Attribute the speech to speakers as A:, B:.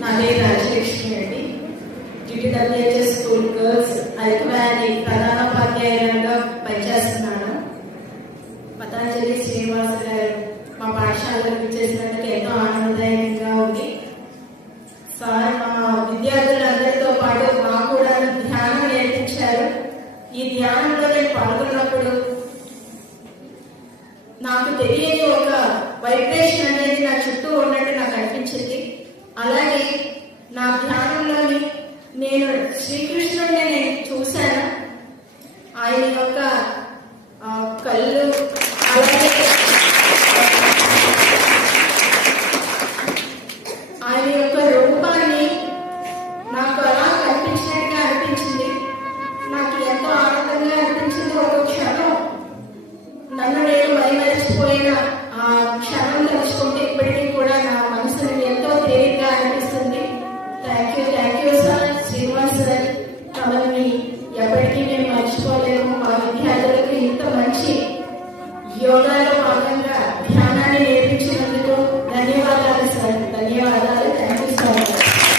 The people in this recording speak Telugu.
A: నా పేరు రాజలక్ష్మి అండి జిటిడబ్ల్యూహెచ్ఎస్ స్కూల్ గర్ల్స్. అల్కవారి ప్రధానోపాధ్యాయులుగా పనిచేస్తున్నాను. పతాంజలి శ్రీనివాస గారు మా పాఠశాలకు చేసినందుకు ఎంతో ఆనందదాయకంగా ఉంది. సార్ మా విద్యార్థులందరితో పాటు మా కూడా ధ్యానం నేర్పించారు. ఈ ధ్యానంలో నేను పాల్గొన్నప్పుడు నాకు తెలియని ఒక వైబ్రేషన్ అనేది నా చుట్టూ నా ధ్యానంలోని నేను శ్రీకృష్ణుడిని నేను చూశాను. ఆయన యొక్క కళ్ళు toda a